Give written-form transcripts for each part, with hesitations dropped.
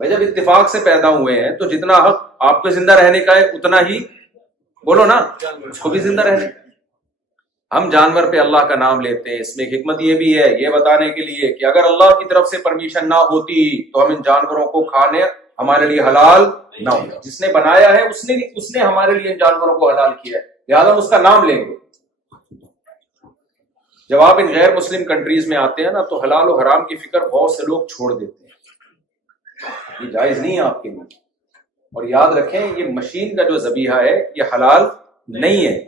بھائی جب اتفاق سے پیدا ہوئے ہیں تو جتنا حق آپ کو زندہ رہنے کا ہے اتنا ہی بولو نا اس کو بھی زندہ رہنے کا۔ ہم جانور پہ اللہ کا نام لیتے ہیں، اس میں ایک حکمت یہ بھی ہے، یہ بتانے کے لیے کہ اگر اللہ کی طرف سے پرمیشن نہ ہوتی تو ہم ان جانوروں کو کھانے ہمارے لیے حلال نہ ہوتا۔ جس نے بنایا ہے اس نے ہمارے لیے ان جانوروں کو حلال کیا ہے، لہٰذا ہم اس کا نام لیں گے۔ جب آپ ان غیر مسلم کنٹریز میں آتے ہیں نا تو حلال و حرام کی فکر بہت سے لوگ چھوڑ دیتے ہیں، یہ جائز نہیں ہے آپ کے لیے۔ اور یاد رکھیں یہ مشین کا جو ذبیحہ ہے یہ حلال نہیں ہے۔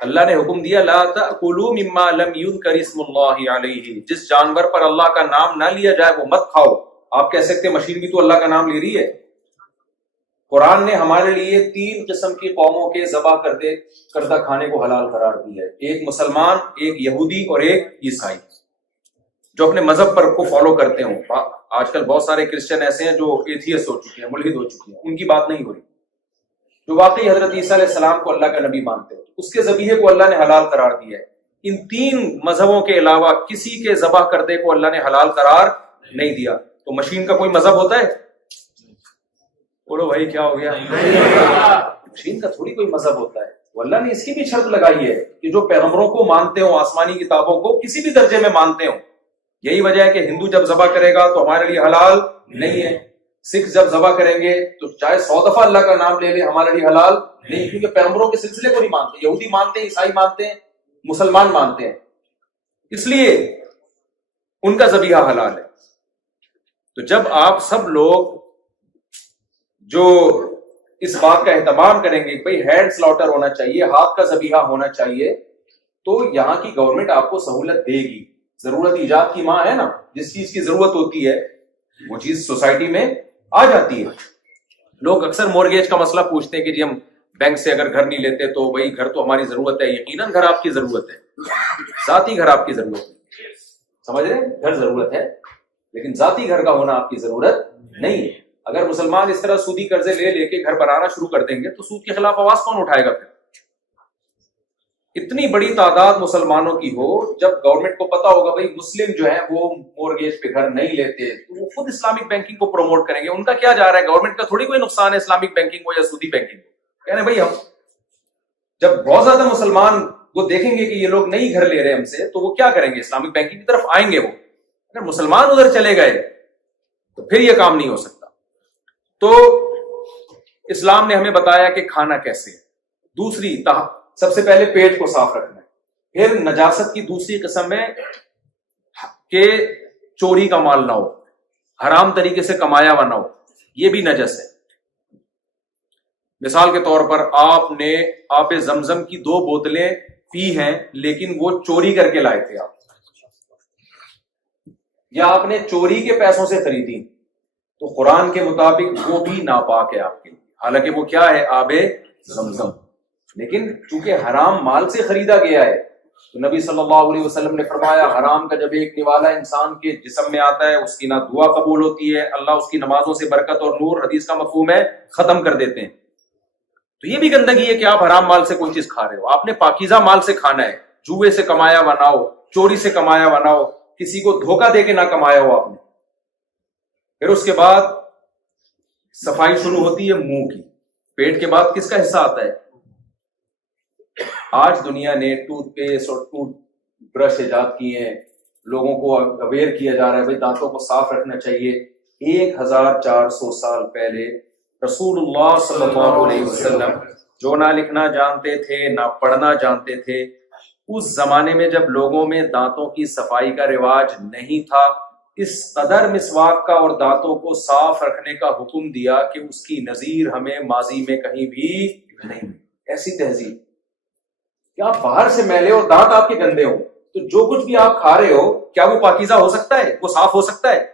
اللہ نے حکم دیا لا تأکلوا مما لم یذکر اسم اللہ علیہ، جس جانور پر اللہ کا نام نہ لیا جائے وہ مت کھاؤ۔ آپ کہہ سکتے مشین بھی تو اللہ کا نام لے رہی ہے۔ قرآن نے ہمارے لیے 3 قسم کی قوموں کے ذبح کردہ کھانے کو حلال قرار دیا ہے، ایک مسلمان، ایک یہودی اور ایک عیسائی، جو اپنے مذہب پر کو فالو کرتے ہوں۔ آج کل بہت سارے کرسچن ایسے ہیں جو ایتھیسٹ ہو چکے ہیں، ملحد ہو چکے ہیں، ان کی بات نہیں ہو رہی۔ جو واقعی حضرت عیسیٰ علیہ السلام کو اللہ کا نبی مانتے ہیں اس کے ذبیحے کو اللہ نے حلال قرار دیا ہے۔ ان 3 مذہبوں کے علاوہ کسی کے ذبح کردے کو اللہ نے حلال قرار نہیں دیا۔ تو مشین کا کوئی مذہب ہوتا ہے؟ بولو بھائی کیا ہو گیا؟ مشین کا تھوڑی کوئی مذہب ہوتا ہے۔ وہ اللہ نے اس کی بھی شرط لگائی ہے کہ جو پیغمبروں کو مانتے ہوں، آسمانی کتابوں کو کسی بھی درجے میں مانتے ہوں۔ یہی وجہ ہے کہ ہندو جب ذبح کرے گا تو ہمارے لیے حلال نہیں ہے، سکھ جب ذبح کریں گے تو چاہے 100 دفعہ اللہ کا نام لے لے ہمارے لیے حلال نہیں، کیونکہ پیغمبروں کے سلسلے کو نہیں مانتے۔ یہودی مانتے ہیں، عیسائی مانتے ہیں، مسلمان مانتے ہیں، اس لیے ان کا ذبیحہ حلال ہے۔ تو جب آپ سب لوگ جو اس بات کا اہتمام کریں گے کہ بھائی ہینڈ سلاٹر ہونا چاہیے، ہاتھ کا ذبیحہ ہونا چاہیے، تو یہاں کی گورنمنٹ آپ کو سہولت دے گی۔ ضرورت ایجاد کی ماں ہے نا، جس چیز کی ضرورت ہوتی ہے وہ چیز سوسائٹی میں آ جاتی ہے۔ لوگ اکثر مورگیج کا مسئلہ پوچھتے ہیں کہ جی ہم بینک سے اگر گھر نہیں لیتے تو بھائی گھر تو ہماری ضرورت ہے۔ یقیناً گھر آپ کی ضرورت ہے، ذاتی گھر آپ کی ضرورت ہے، سمجھ رہے ہیں؟ گھر ضرورت ہے لیکن ذاتی گھر کا ہونا آپ کی ضرورت نہیں ہے۔ اگر مسلمان اس طرح سودی قرضے لے لے کے گھر بنانا شروع کر دیں گے تو سود کے خلاف آواز کون اٹھائے گا؟ پھر اتنی بڑی تعداد مسلمانوں کی ہو، جب گورنمنٹ کو پتا ہوگا بھائی مسلم جو ہیں وہ مورگیج پہ گھر نہیں لیتے تو وہ خود اسلامک بینکنگ کو پروموٹ کریں گے۔ ان کا کیا جا رہا ہے؟ گورنمنٹ کا تھوڑی کوئی نقصان ہے اسلامک بینکنگ کو یا سودی بینکنگ کو۔ کہنے بھائی ہم جب بہت زیادہ مسلمان وہ دیکھیں گے کہ یہ لوگ نہیں گھر لے رہے ہم سے تو وہ کیا کریں گے؟ اسلامک بینکنگ کی طرف آئیں گے۔ وہ اگر مسلمان ادھر چلے گئے تو پھر یہ کام نہیں ہو سکتا۔ تو اسلام نے ہمیں بتایا کہ کھانا کیسے، دوسری سب سے پہلے پیٹ کو صاف رکھنا ہے۔ پھر نجاست کی دوسری قسم ہے کہ چوری کا مال نہ ہو، حرام طریقے سے کمایا ہوا نہ ہو، یہ بھی نجس ہے۔ مثال کے طور پر آپ نے آب زمزم کی 2 بوتلیں پی ہیں لیکن وہ چوری کر کے لائے تھے آپ، یا آپ نے چوری کے پیسوں سے خریدی تو قرآن کے مطابق وہ بھی ناپاک ہے آپ کے لیے، حالانکہ وہ کیا ہے؟ آب زمزم، لیکن چونکہ حرام مال سے خریدا گیا ہے تو نبی صلی اللہ علیہ وسلم نے فرمایا حرام کا جب ایک نوالا انسان کے جسم میں آتا ہے اس کی نہ دعا قبول ہوتی ہے، اللہ اس کی نمازوں سے برکت اور نور، حدیث کا مفہوم ہے، ختم کر دیتے ہیں۔ تو یہ بھی گندگی ہے کہ آپ حرام مال سے کوئی چیز کھا رہے ہو۔ آپ نے پاکیزہ مال سے کھانا ہے، جوئے سے کمایا ہوا نہ ہو، چوری سے کمایا ہوا نہ ہو، کسی کو دھوکہ دے کے نہ کمایا ہو آپ نے۔ پھر اس کے بعد صفائی شروع ہوتی ہے منہ کی، پیٹ کے بعد کس کا حصہ آتا ہے؟ آج دنیا نے ٹوتھ پیسٹ اور ٹوتھ برش ایجاد کیے ہیں، لوگوں کو اویئر کیا جا رہا ہے بھائی دانتوں کو صاف رکھنا چاہیے۔ 1400 سال پہلے رسول اللہ صلی اللہ علیہ وسلم جو نہ لکھنا جانتے تھے نہ پڑھنا جانتے تھے، اس زمانے میں جب لوگوں میں دانتوں کی صفائی کا رواج نہیں تھا، اس قدر مسواک کا اور دانتوں کو صاف رکھنے کا حکم دیا کہ اس کی نظیر ہمیں ماضی میں کہیں بھی نہیں۔ ایسی تہذیب کہ آپ باہر سے میلے اور دانت آپ کے گندے ہوں تو جو کچھ بھی آپ کھا رہے ہو کیا وہ پاکیزہ ہو سکتا ہے؟ وہ صاف ہو سکتا ہے؟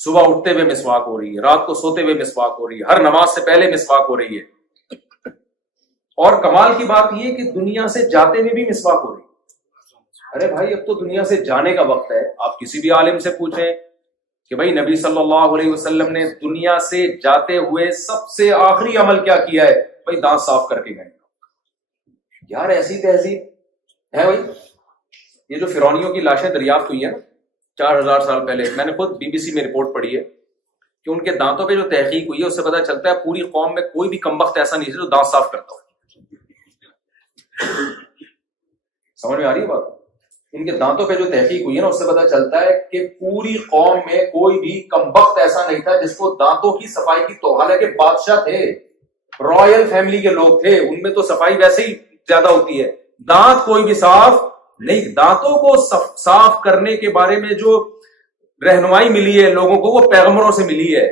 صبح اٹھتے ہوئے مسواک ہو رہی ہے، رات کو سوتے ہوئے مسواک ہو رہی ہے، ہر نماز سے پہلے مسواک ہو رہی ہے، اور کمال کی بات یہ کہ دنیا سے جاتے ہوئے بھی مسواک ہو رہی ہے۔ ارے بھائی اب تو دنیا سے جانے کا وقت ہے۔ آپ کسی بھی عالم سے پوچھیں کہ بھائی نبی صلی اللہ علیہ وسلم نے دنیا سے جاتے ہوئے سب سے آخری عمل کیا کیا ہے؟ بھائی دانت صاف کر کے گئے۔ یار ایسی تہذیب ہے بھائی؟ یہ جو فرعونیوں کی لاشیں دریافت ہوئی ہیں نا 4000 سال پہلے میں نے خود BBC میں رپورٹ پڑھی ہے کہ ان کے دانتوں پہ جو تحقیق ہوئی ہے اس سے پتہ چلتا ہے پوری قوم میں کوئی بھی کمبخت ایسا نہیں ہے جو دانت صاف کرتا ہو. سمجھ میں آ رہی ہے بات؟ ان کے دانتوں پہ جو تحقیق ہوئی ہے نا اس سے پتہ چلتا ہے کہ پوری قوم میں کوئی بھی کمبخت ایسا نہیں تھا جس کو دانتوں کی صفائی کی تو. حالانکہ بادشاہ تھے, رائل فیملی کے لوگ تھے, ان میں تو صفائی ویسے ہی زیادہ ہوتی ہے, دانت کوئی بھی صاف نہیں. دانتوں کو صاف کرنے کے بارے میں جو رہنمائی ملی ہے لوگوں کو وہ پیغمبروں سے ملی ہے.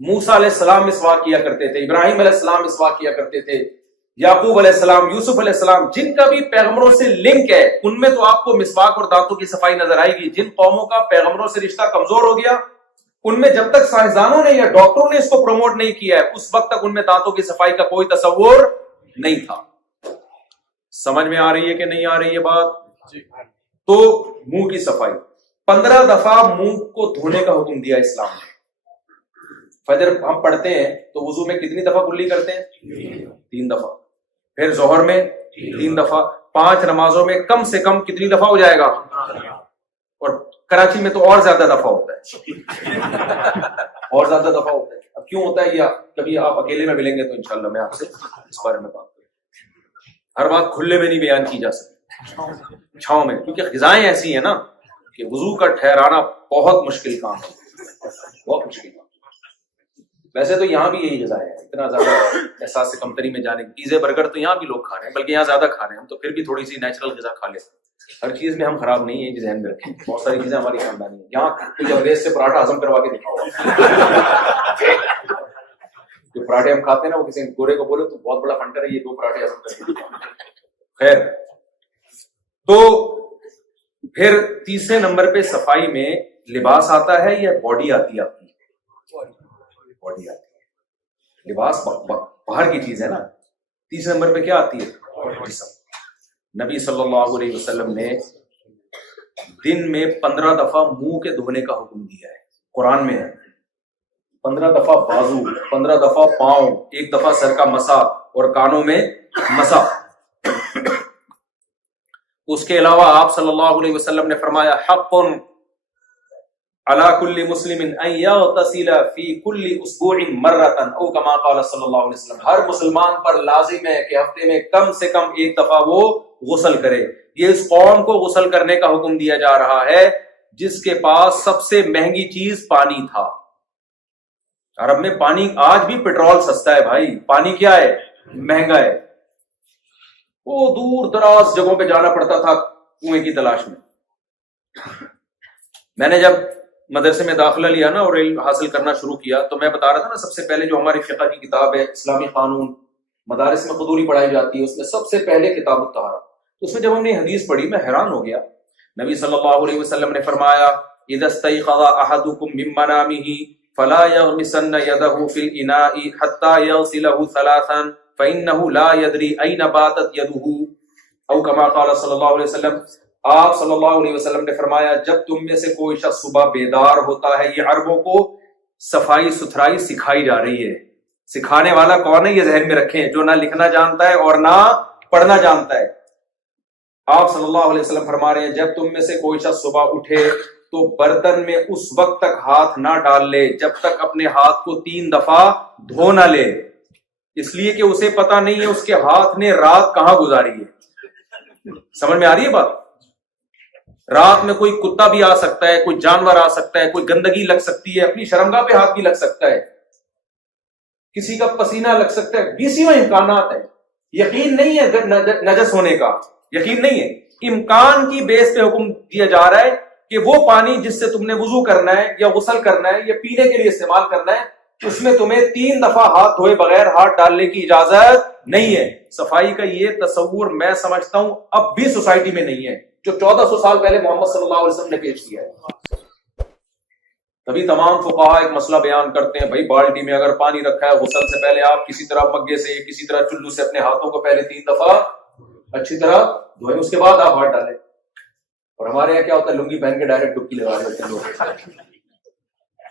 موسیٰ علیہ السلام مسواک کیا کرتے تھے, ابراہیم علیہ السلام مسواک کیا کرتے تھے, یعقوب علیہ السلام, یوسف علیہ السلام, جن کا بھی پیغمبروں سے لنک ہے ان میں تو آپ کو مسواک اور دانتوں کی صفائی نظر آئے گی. جن قوموں کا پیغمبروں سے رشتہ کمزور ہو گیا ان میں جب تک سائنسدانوں نے یا ڈاکٹروں نے اس کو پروموٹ نہیں کیا ہے اس وقت تک ان میں دانتوں کی صفائی کا کوئی تصور نہیں تھا. سمجھ میں آ رہی ہے کہ نہیں آ رہی ہے بات؟ تو منہ کی صفائی 15 دفعہ منہ کو دھونے کا حکم دیا اسلام نے. فجر ہم پڑھتے ہیں تو وضو میں کتنی دفعہ کلی کرتے ہیں؟ 3 دفعہ. پھر ظہر میں 3 دفعہ. 5 نمازوں میں کم سے کم کتنی دفعہ ہو جائے گا؟ اور کراچی میں تو اور زیادہ دفعہ ہوتا ہے, اور زیادہ دفعہ ہوتا ہے. اب کیوں ہوتا ہے یا کبھی آپ اکیلے میں ملیں گے تو انشاءاللہ میں آپ سے اس بارے میں بات کروں. ہر بات کھلے میں نہیں بیان کی جا سکتی, چھاؤں میں, کیونکہ غذائیں ایسی ہیں نا کہ وضو کا ٹھہرانا بہت مشکل کام ہے, بہت مشکل کام. ویسے تو یہاں بھی یہی غذا ہے, اتنا زیادہ احساس کمتری میں جانے, پیزے برگر تو یہاں بھی لوگ کھا رہے ہیں, بلکہ یہاں زیادہ کھا رہے ہیں. ہم تو پھر بھی تھوڑی سی نیچرل غذا کھا لیتے ہیں. ہر چیز میں ہم خراب نہیں ہیں, یہ ذہن میں رکھیں. بہت ساری چیزیں ہماری خاندانی ہیں. یہاں کوئی انگریز سے پراٹھا ہضم کروا کے دکھاؤ, جو پراٹھے ہم کھاتے ہیں نا وہ کسی گورے کو بولے تو بہت بڑا فنٹر ہے, یہ 2 پراٹھے ہضم کر کے دکھاؤ. خیر, تو پھر تیسرے نمبر پہ صفائی میں لباس آتا ہے یا باڈی آتی ہے؟ آپ کی باڈی آتی ہے. لباس باہر کی چیز ہے نا. تیسرے نمبر پہ کیا آتی ہے؟ جسم. نبی صلی اللہ علیہ وسلم نے دن میں 15 دفعہ منہ کے دھونے کا حکم دیا ہے, قرآن میں ہے. 15 دفعہ بازو, 15 دفعہ پاؤں, 1 دفعہ سر کا مسا اور کانوں میں مسا. اس کے علاوہ آپ صلی اللہ علیہ وسلم نے فرمایا حق علی کل مسلم ان یغتسل فی کل اسبوع مرۃ او کما قال صلی اللہ علیہ وسلم. ہر مسلمان پر لازم ہے کہ ہفتے میں کم سے کم 1 دفعہ وہ غسل کرے. یہ اس قوم کو غسل کرنے کا حکم دیا جا رہا ہے جس کے پاس سب سے مہنگی چیز پانی تھا. عرب میں پانی, آج بھی پیٹرول سستا ہے بھائی, پانی کیا ہے؟ مہنگا ہے. وہ دور دراز جگہوں پہ جانا پڑتا تھا کنویں کی تلاش میں. میں نے جب مدرسے میں داخلہ لیا نا اور علم حاصل کرنا شروع کیا تو میں بتا رہا تھا نا سب سے پہلے جو ہماری فقہ کی کتاب ہے اسلامی قانون, مدارس میں قدوری پڑھائی جاتی ہے, اس میں سب سے پہلے کتاب الطہارہ. اس میں جب ہم نے حدیث پڑھی میں حیران ہو گیا. نبی صلی اللہ علیہ وسلم نے فرمایا اذا استيقظ احدكم من منامه فلا يغمسن يده في الاناء حتى يغسله 3 فانه لا يدري اين باتت يده او كما قال صلی اللہ علیہ وسلم. آپ صلی اللہ علیہ وسلم نے فرمایا جب تم میں سے کوئی شخص صبح بیدار ہوتا ہے, یہ عربوں کو صفائی ستھرائی سکھائی جا رہی ہے. سکھانے والا کون ہے یہ ذہن میں رکھیں, جو نہ لکھنا جانتا ہے اور نہ پڑھنا جانتا ہے. آپ صلی اللہ علیہ وسلم فرما رہے ہیں جب تم میں سے کوئی شخص صبح اٹھے تو برتن میں اس وقت تک ہاتھ نہ ڈال لے جب تک اپنے ہاتھ کو 3 دفعہ دھو نہ لے, اس لیے کہ اسے پتا نہیں ہے اس کے ہاتھ نے رات کہاں گزاری ہے. سمجھ میں آ رہی ہے بات؟ رات میں کوئی کتا بھی آ سکتا ہے, کوئی جانور آ سکتا ہے, کوئی گندگی لگ سکتی ہے, اپنی شرمگاہ پہ ہاتھ بھی لگ سکتا ہے, کسی کا پسینہ لگ سکتا ہے, 20 امکانات ہیں. یقین نہیں ہے نجس ہونے کا, یقین نہیں ہے. امکان کی بیس پہ حکم دیا جا رہا ہے کہ وہ پانی جس سے تم نے وضو کرنا ہے یا غسل کرنا ہے یا پینے کے لیے استعمال کرنا ہے اس میں تمہیں 3 دفعہ ہاتھ دھوئے بغیر ہاتھ ڈالنے کی اجازت نہیں ہے. صفائی کا یہ تصور میں سمجھتا ہوں اب بھی سوسائٹی میں نہیں ہے جو 1400 سال پہلے محمد صلی اللہ علیہ وسلم نے پیش کیا ہے. تبھی تمام فقہاء ایک مسئلہ بیان کرتے ہیں بھائی بالٹی میں اگر پانی رکھا ہے غسل سے پہلے آپ کسی طرح مگے سے کسی طرح چلو سے اپنے ہاتھوں کو پہلے 3 دفعہ اچھی طرح دھوئیں, اس کے بعد آپ ہاتھ ڈالیں. اور ہمارے یہاں کیا ہوتا ہے لنگی پہن کے ڈائریکٹ ڈبکی لگا رہے ہوتے ہیں لوگ.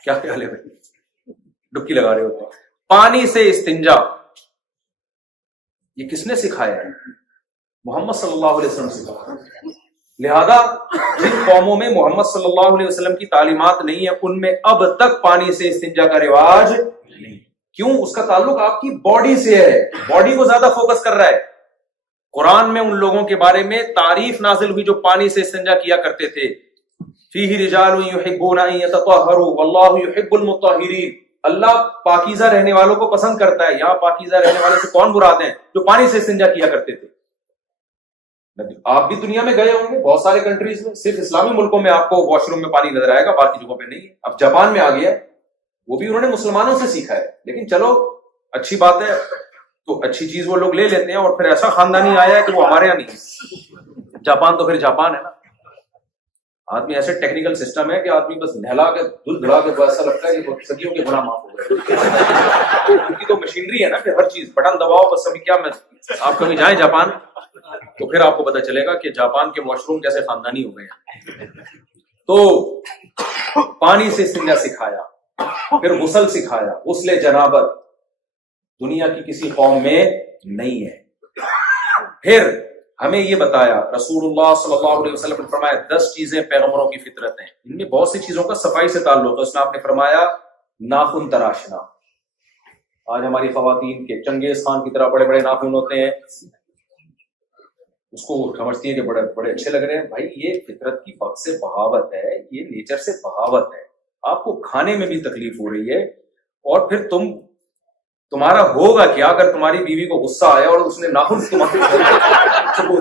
کیا خیال ہے بھائی, ڈبکی لگا رہے ہوتے ہیں. پانی سے استنجا یہ کس نے سکھایا ہے؟ محمد صلی اللہ علیہ وسلم سکھایا. لہذا جن قوموں میں محمد صلی اللہ علیہ وسلم کی تعلیمات نہیں ہے ان میں اب تک پانی سے استنجا کا رواج نہیں. کیوں؟ اس کا تعلق آپ کی باڈی سے ہے، باڈی کو زیادہ فوکس کر رہا ہے. قرآن میں ان لوگوں کے بارے میں تعریف نازل ہوئی جو پانی سے استنجا کیا کرتے تھے. فیہ رجال یحبون ان یتطہروا واللہ یحب المطہرین. اللہ پاکیزہ رہنے والوں کو پسند کرتا ہے. یہاں پاکیزہ رہنے والے سے کون مراد ہیں؟ جو پانی سے استنجا کیا کرتے تھے. آپ بھی دنیا میں گئے ہوں گے بہت سارے کنٹریز میں، صرف اسلامی ملکوں میں آپ کو واش روم میں پانی نظر آئے گا، باقی جگہوں پہ نہیں ہے. اب جاپان میں آ گیا، وہ بھی انہوں نے مسلمانوں سے سیکھا ہے. لیکن چلو اچھی بات ہے، تو اچھی چیز وہ لوگ لے لیتے ہیں، اور پھر ایسا خاندانی آیا ہے کہ وہ ہمارے یہاں نہیں ہے. جاپان تو پھر جاپان ہے نا. آدمی ایسے ٹیکنیکل سسٹم ہے کہ آدمی بس نہلا کے دودھ بڑھا کے ایسا لگتا ہے کہ صدیوں کے گناہ معاف ہو گئے. ان کی تو مشینری ہے نا کہ ہر چیز بٹن دباؤ بس. ابھی کیا میں آپ کبھی جائیں جاپان تو پھر آپ کو پتا چلے گا کہ جاپان کے واش روم کیسے خاندانی ہو گئے ہیں. تو پانی سے استنجا سکھایا، پھر غسل سکھایا. غسل جنابت دنیا کی کسی قوم میں نہیں ہے. پھر ہمیں یہ بتایا رسول اللہ صلی اللہ علیہ وسلم نے فرمایا 10 چیزیں پیغمبروں کی فطرت ہیں. ان میں بہت سی چیزوں کا صفائی سے تعلق ہے. اس میں آپ نے فرمایا ناخن تراشنا. آج ہماری خواتین کے چنگیز خان کی طرح بڑے بڑے ناخن ہوتے ہیں، اس کو سمجھتی ہیں کہ بڑے بڑے اچھے لگ رہے ہیں. بھائی یہ فطرت کی وقت سے بغاوت ہے، یہ نیچر سے بغاوت ہے. آپ کو کھانے میں بھی تکلیف ہو رہی ہے، اور پھر تمہارا ہوگا کیا اگر تمہاری بیوی کو غصہ آیا اور اس نے ناخن تمہارے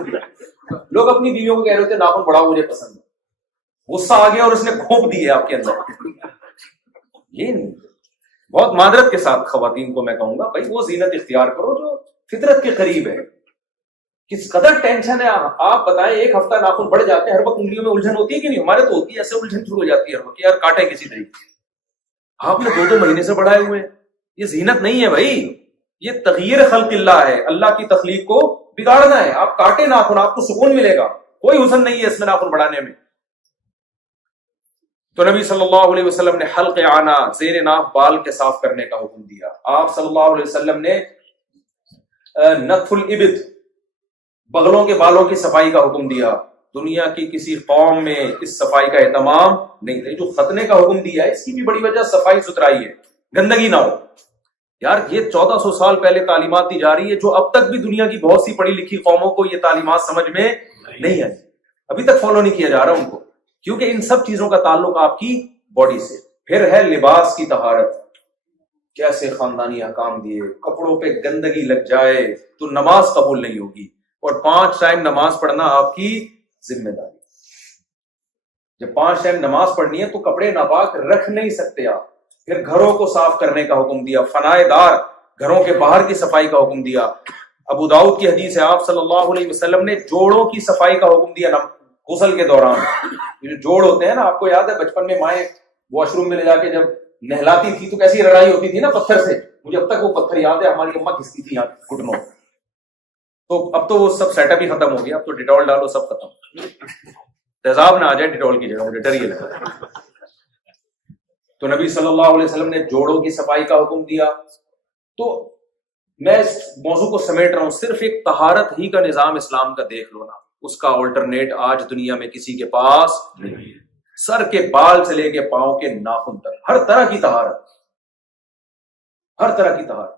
دیا. لوگ اپنی بیویوں کو کہہ رہے ہوتے ہیں ناخن بڑا مجھے پسند ہے، غصہ آ گیا اور اس نے گھونپ دیے آپ کے اندر. یہ بہت معذرت کے ساتھ خواتین کو میں کہوں گا بھائی وہ زینت اختیار کرو جو فطرت کے قریب ہے. کس قدر ٹینشن ہے آپ بتائیں. ایک ہفتہ ناخن بڑھ جاتے ہیں، ہر وقت انگلیوں میں الجھن ہوتی ہے کہ نہیں؟ ہمارے تو ہوتی ہے، ایسے الجھن شروع ہو جاتی ہے ہر وقت، یار کاٹے کسی طریقے. آپ نے 2 مہینے سے بڑھائے ہوئے ہیں. یہ زینت نہیں ہے بھائی، یہ تغییر خلق اللہ ہے. اللہ کی تخلیق کو بگاڑنا ہے. آپ کاٹے ناخن، آپ کو سکون ملے گا. کوئی حسن نہیں ہے اس میں ناخن بڑھانے میں. تو نبی صلی اللہ علیہ وسلم نے حلق عانہ زیر ناف بال کے صاف کرنے کا حکم دیا. آپ صلی اللہ علیہ وسلم نے نتف الابط بغلوں کے بالوں کی صفائی کا حکم دیا. دنیا کی کسی قوم میں اس صفائی کا اہتمام نہیں تھا. جو ختنے کا حکم دیا ہے اس کی بھی بڑی وجہ صفائی ستھرائی ہے، گندگی نہ ہو. یار یہ 1400 سال پہلے تعلیمات دی جا رہی ہے جو اب تک بھی دنیا کی بہت سی پڑھی لکھی قوموں کو یہ تعلیمات سمجھ میں نہیں آئی، ابھی تک فالو نہیں کیا جا رہا ان کو، کیونکہ ان سب چیزوں کا تعلق آپ کی باڈی سے. پھر ہے لباس کی طہارت. کیسے خاندانی احکام دیے. کپڑوں پہ گندگی لگ جائے تو نماز قبول نہیں ہوگی، اور 5 ٹائم نماز پڑھنا آپ کی ذمہ داری. جب 5 ٹائم نماز پڑھنی ہے تو کپڑے ناپاک رکھ نہیں سکتے آپ. پھر گھروں کو صاف کرنے کا حکم دیا، فنائے دار گھروں کے باہر کی صفائی کا حکم دیا. ابو داؤد کی حدیث ہے آپ صلی اللہ علیہ وسلم نے جوڑوں کی صفائی کا حکم دیا غسل کے دوران. یہ جو جوڑ ہوتے ہیں نا، آپ کو یاد ہے بچپن میں مائیں واش روم میں لے جا کے جب نہلاتی تھی تو کیسی لڑائی ہوتی تھی نا پتھر سے. مجھے اب تک وہ پتھر یاد ہے، ہماری اماں گھستی تھی یہاں گھٹنوں. تو اب تو وہ سب سیٹ اپ ہی ختم ہو گیا. اب تو ڈیٹول ڈالو سب ختم. تیزاب نہ آ جائے ڈیٹول کی جگہ، مجھے ڈر یہ لگا. تو نبی صلی اللہ علیہ وسلم نے جوڑوں کی صفائی کا حکم دیا. تو میں اس موضوع کو سمیٹ رہا ہوں، صرف ایک طہارت ہی کا نظام اسلام کا دیکھ لو نا، اس کا آلٹرنیٹ آج دنیا میں کسی کے پاس نہیں. سر کے بال سے لے کے پاؤں کے ناخن تک ہر طرح کی طہارت، ہر طرح کی طہارت.